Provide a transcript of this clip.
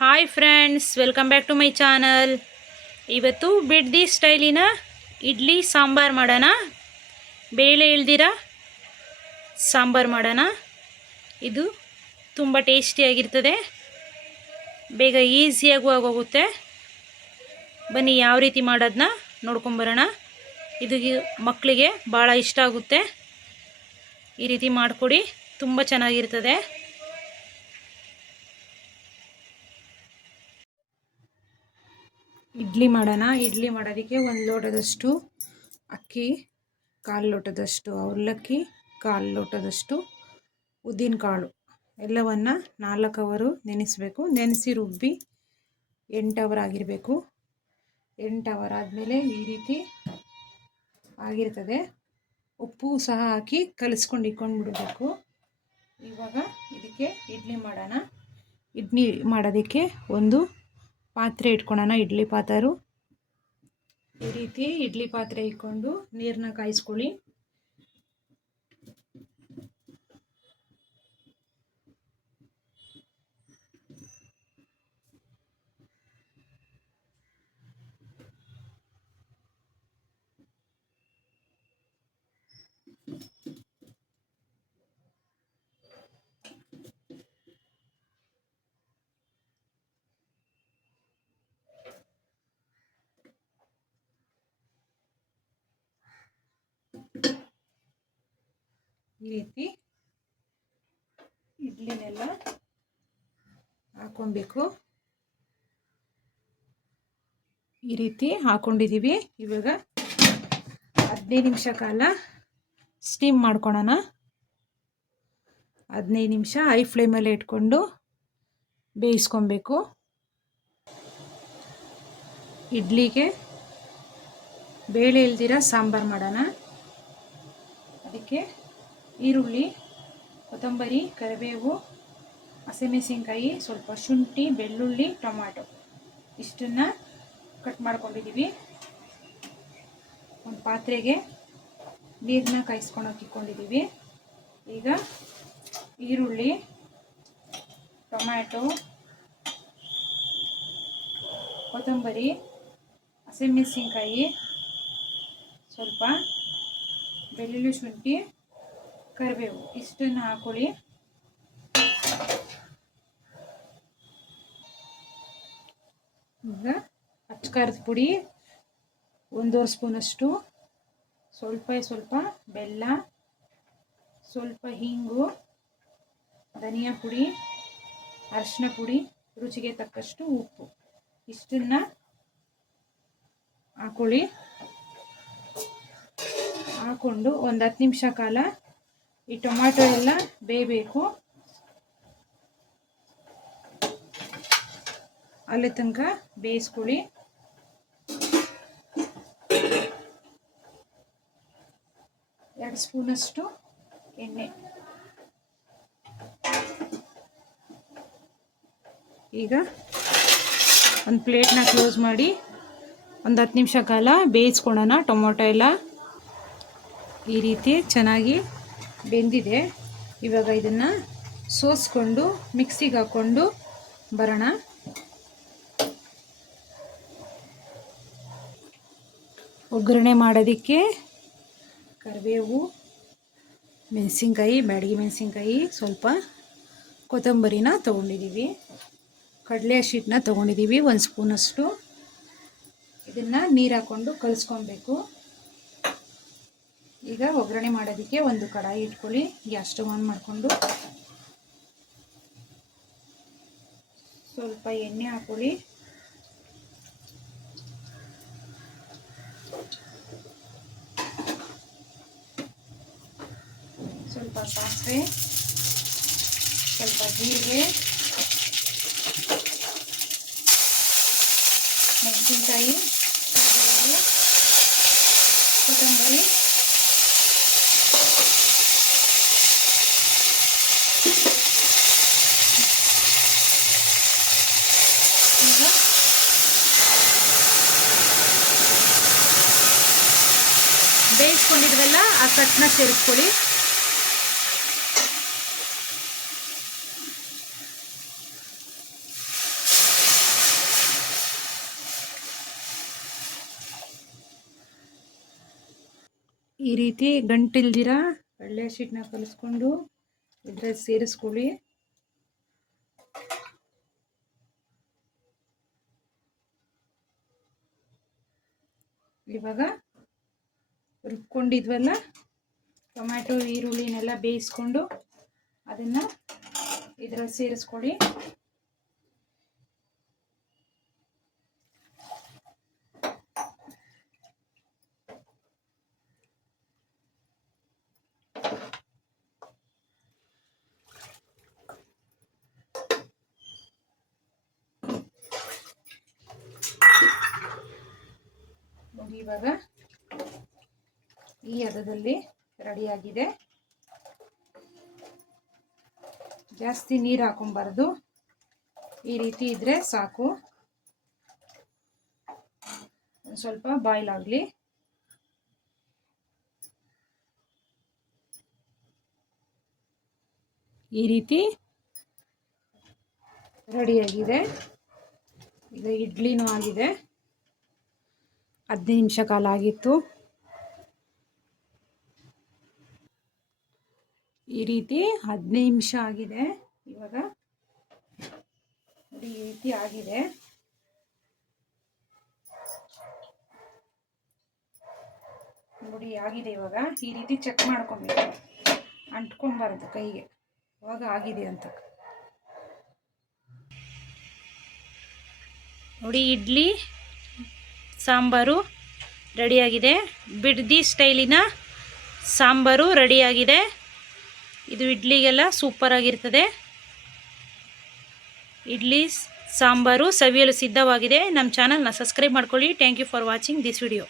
Hi friends, welcome back to my channel. ಇವತ್ತು ಬಿಡ್ದಿ ಸ್ಟೈಲಿನ ಇಡ್ಲಿ ಸಾಂಬಾರು ಮಾಡೋಣ. ಬೇಳೆ ಇಳ್ದಿರ ಸಾಂಬಾರು ಮಾಡೋಣ. ಇದು ತುಂಬ ಟೇಸ್ಟಿಯಾಗಿರ್ತದೆ ಬೇಗ ಈಸಿಯಾಗೂ ಆಗೋಗುತ್ತೆ. ಬನ್ನಿ, ಯಾವ ರೀತಿ ಮಾಡೋದನ್ನ ನೋಡ್ಕೊಂಬರೋಣ ಇದು ಮಕ್ಕಳಿಗೆ ಭಾಳ ಇಷ್ಟ ಆಗುತ್ತೆ. ಈ ರೀತಿ ಮಾಡಿಕೊಡಿ, ತುಂಬ ಚೆನ್ನಾಗಿರ್ತದೆ. ಇಡ್ಲಿ ಮಾಡೋಣ. ಇಡ್ಲಿ ಮಾಡೋದಕ್ಕೆ ಒಂದು ಲೋಟದಷ್ಟು ಅಕ್ಕಿ, ಕಾಲು ಲೋಟದಷ್ಟು ಅವಲಕ್ಕಿ, ಕಾಲು ಲೋಟದಷ್ಟು ಉದ್ದಿನಕಾಳು ಎಲ್ಲವನ್ನು ನಾಲ್ಕು ಅವರು ನೆನೆಸಬೇಕು. ನೆನೆಸಿ ರುಬ್ಬಿ ಎಂಟು ಅವರ್ ಆಗಿರಬೇಕು. ಎಂಟು ಅವರ್ ಆದಮೇಲೆ ಈ ರೀತಿ ಆಗಿರ್ತದೆ. ಉಪ್ಪು ಸಹ ಹಾಕಿ ಕಲಿಸ್ಕೊಂಡು ಇಟ್ಕೊಂಡ್ಬಿಡ್ಬೇಕು. ಇವಾಗ ಇದಕ್ಕೆ ಇಡ್ಲಿ ಮಾಡೋಣ. ಇಡ್ಲಿ ಮಾಡೋದಕ್ಕೆ ಒಂದು ಪಾತ್ರೆ ಇಟ್ಕೊಳ್ಳೋಣ ಇಡ್ಲಿ ಪಾತ್ರೆ. ಈ ರೀತಿ ಇಡ್ಲಿ ಪಾತ್ರೆ ಇಟ್ಕೊಂಡು ನೀರನ್ನ ಕಾಯಿಸ್ಕೊಳ್ಳಿ. ಈ ರೀತಿ ಇಡ್ಲಿನೆಲ್ಲ ಹಾಕೊಬೇಕು. ಈ ರೀತಿ ಹಾಕೊಂಡಿದ್ದೀವಿ ಇವಾಗ ಹದಿನೈದು ನಿಮಿಷ ಕಾಲ ಸ್ಟೀಮ್ ಮಾಡ್ಕೊಳೋಣ. ಹದಿನೈದು ನಿಮಿಷ ಹೈ ಫ್ಲೇಮಲ್ಲಿ ಇಟ್ಕೊಂಡು ಬೇಯಿಸ್ಕೊಬೇಕು. ಇಡ್ಲಿಗೆ ಬೇಳೆ ಇಲ್ದಿರ ಸಾಂಬಾರು ಮಾಡೋಣ. ಅದಕ್ಕೆ ಈರುಳ್ಳಿ, ಕೊತ್ತಂಬರಿ, ಕರಿಬೇವು, ಹಸಿಮೆಣಸಿನ್ಕಾಯಿ, ಸ್ವಲ್ಪ ಶುಂಠಿ, ಬೆಳ್ಳುಳ್ಳಿ ಟೊಮ್ಯಾಟೊ ಇಷ್ಟನ್ನು ಕಟ್ ಮಾಡ್ಕೊಂಡಿದ್ದೀವಿ ಒಂದು ಪಾತ್ರೆಗೆ ನೀರನ್ನ ಕಾಯಿಸ್ಕೊಂಡೋಗಿ ಇಟ್ಕೊಂಡಿದ್ದೀವಿ ಈಗ ಈರುಳ್ಳಿ ಟೊಮ್ಯಾಟೊ ಕೊತ್ತಂಬರಿ, ಹಸಿಮೆಣಸಿನ್ಕಾಯಿ, ಸ್ವಲ್ಪ ಬೆಳ್ಳುಳ್ಳಿ ಶುಂಠಿ ಕರಿಬೇವು. ಇಷ್ಟನ್ನು ಹಾಕೊಳ್ಳಿ. ಈಗ ಅಚ್ಕಾರದ ಪುಡಿ, ಒಂದೂವರೆ ಸ್ಪೂನಷ್ಟು ಸ್ವಲ್ಪ ಸ್ವಲ್ಪ ಬೆಲ್ಲ, ಸ್ವಲ್ಪ ಹಿಂಗು, ಧನಿಯಾ ಪುಡಿ ಅರಿಶಿನ ಪುಡಿ, ರುಚಿಗೆ ತಕ್ಕಷ್ಟು ಉಪ್ಪು. ಇಷ್ಟನ್ನು ಹಾಕೊಳ್ಳಿ. ಹಾಕ್ಕೊಂಡು ಒಂದು ಹತ್ತು ನಿಮಿಷ ಕಾಲ ಈ ಟೊಮ್ಯಾಟೊ ಎಲ್ಲ ಬೇಯಬೇಕು. ಅಲ್ಲಿ ತನಕ ಬೇಯಿಸ್ಕೊಳ್ಳಿ. ಎರಡು ಸ್ಪೂನಷ್ಟು ಎಣ್ಣೆ. ಈಗ ಒಂದು ಪ್ಲೇಟ್ನ ಕ್ಲೋಸ್ ಮಾಡಿ ಒಂದು ಹತ್ತು ನಿಮಿಷ ಕಾಲ ಬೇಯಿಸ್ಕೊಳೋಣ ಟೊಮೊಟೊ ಎಲ್ಲ ಈ ರೀತಿ ಚೆನ್ನಾಗಿ ಬೆಂದಿದೆ. ಇವಾಗ ಇದನ್ನು ಸೋಸ್ಕೊಂಡು, ಮಿಕ್ಸಿಗೆ ಹಾಕ್ಕೊಂಡು ಬರೋಣ. ಒಗ್ಗರಣೆ ಮಾಡೋದಕ್ಕೆ ಕರಿಬೇವು, ಮೆಣಸಿನ್ಕಾಯಿ, ಬ್ಯಾಡಗಿ ಮೆಣಸಿನ್ಕಾಯಿ, ಸ್ವಲ್ಪ ಕೊತ್ತಂಬರಿನ ತೊಗೊಂಡಿದ್ದೀವಿ. ಕಡಲೆ ಹಸಿಟ್ಟನ್ನ ತೊಗೊಂಡಿದ್ದೀವಿ, ಒಂದು ಸ್ಪೂನಷ್ಟು. ಇದನ್ನು ನೀರು ಹಾಕ್ಕೊಂಡು ಕಲಿಸ್ಕೊಬೇಕು. ಈಗ ಒಗ್ಗರಣೆ ಮಾಡೋದಕ್ಕೆ ಒಂದು ಕಡಾಯಿ ಇಟ್ಕೊಳ್ಳಿ. ಗ್ಯಾಸ್ ಸ್ಟವ್ ಆನ್ ಮಾಡಿಕೊಂಡು ಸ್ವಲ್ಪ ಎಣ್ಣೆ ಹಾಕೊಳ್ಳಿ. ಸ್ವಲ್ಪ ಸಾಸಿವೆ, ಸ್ವಲ್ಪ ಜೀರಿಗೆ, ಮೆಣಸಿನ್ಕಾಯಿ ಕಟ್ಟಿದ್ವಲ್ಲ ಆ ಕಟ್ನ ಸೇರಿಸ್ಕೊಳ್ಳಿ. ಈ ರೀತಿ ಗಂಟಿಲ್ದಿರ ಒಳ್ಳೆ ಶೀಟ್ನ ಕಲಿಸ್ಕೊಂಡು ಇದ್ರಲ್ಲಿ ಸೇರಿಸ್ಕೊಳ್ಳಿ. ಇವಾಗ ರುಬ್ಕೊಂಡಿದ್ವಲ್ಲ? ಟೊಮ್ಯಾಟೊ ಈರುಳ್ಳಿನೆಲ್ಲ ಬೇಯಿಸ್ಕೊಂಡು ಅದನ್ನು ಇದರಲ್ಲಿ ಸೇರಿಸ್ಕೊಳ್ಳಿ. ಇವಾಗ ಈ ಹದದಲ್ಲಿ ರೆಡಿಯಾಗಿದೆ. ಜಾಸ್ತಿ ನೀರು ಹಾಕೊಬಾರ್ದು. ಈ ರೀತಿ ಇದ್ರೆ ಸಾಕು. ಸ್ವಲ್ಪ ಬಾಯ್ಲ್ ಆಗಲಿ. ಈ ರೀತಿ ರೆಡಿಯಾಗಿದೆ. ಈಗ ಇಡ್ಲಿನೂ ಆಗಿದೆ. ಹದಿನೈದು ನಿಮಿಷ ಕಾಲ ಆಗಿತ್ತು. ಈ ರೀತಿ ಹದಿನೈದು ನಿಮಿಷ ಆಗಿದೆ. ಇವಾಗ ನೋಡಿ ಈ ರೀತಿ ಆಗಿದೆ. ನೋಡಿ ಆಗಿದೆ ಇವಾಗ. ಈ ರೀತಿ ಚೆಕ್ ಮಾಡ್ಕೊಬೇಕು. ಅಂಟ್ಕೊಬಾರ್ದು ಕೈಗೆ. ಇವಾಗ ಆಗಿದೆ ಅಂತ. ನೋಡಿ ಇಡ್ಲಿ, ಸಾಂಬಾರು ರೆಡಿಯಾಗಿದೆ. ಬಿಡ್ದಿ ಸ್ಟೈಲಿನ ಸಾಂಬಾರು ರೆಡಿಯಾಗಿದೆ. ಇದು ಇಡ್ಲಿಗೆಲ್ಲ ಸೂಪರಾಗಿರ್ತದೆ ಇಡ್ಲಿ, ಸಾಂಬಾರು ಸವಿಯಲು ಸಿದ್ಧವಾಗಿದೆ. ನಮ್ಮ ಚಾನಲ್ನ ಸಬ್ಸ್ಕ್ರೈಬ್ ಮಾಡ್ಕೊಳ್ಳಿ. Thank you for watching this video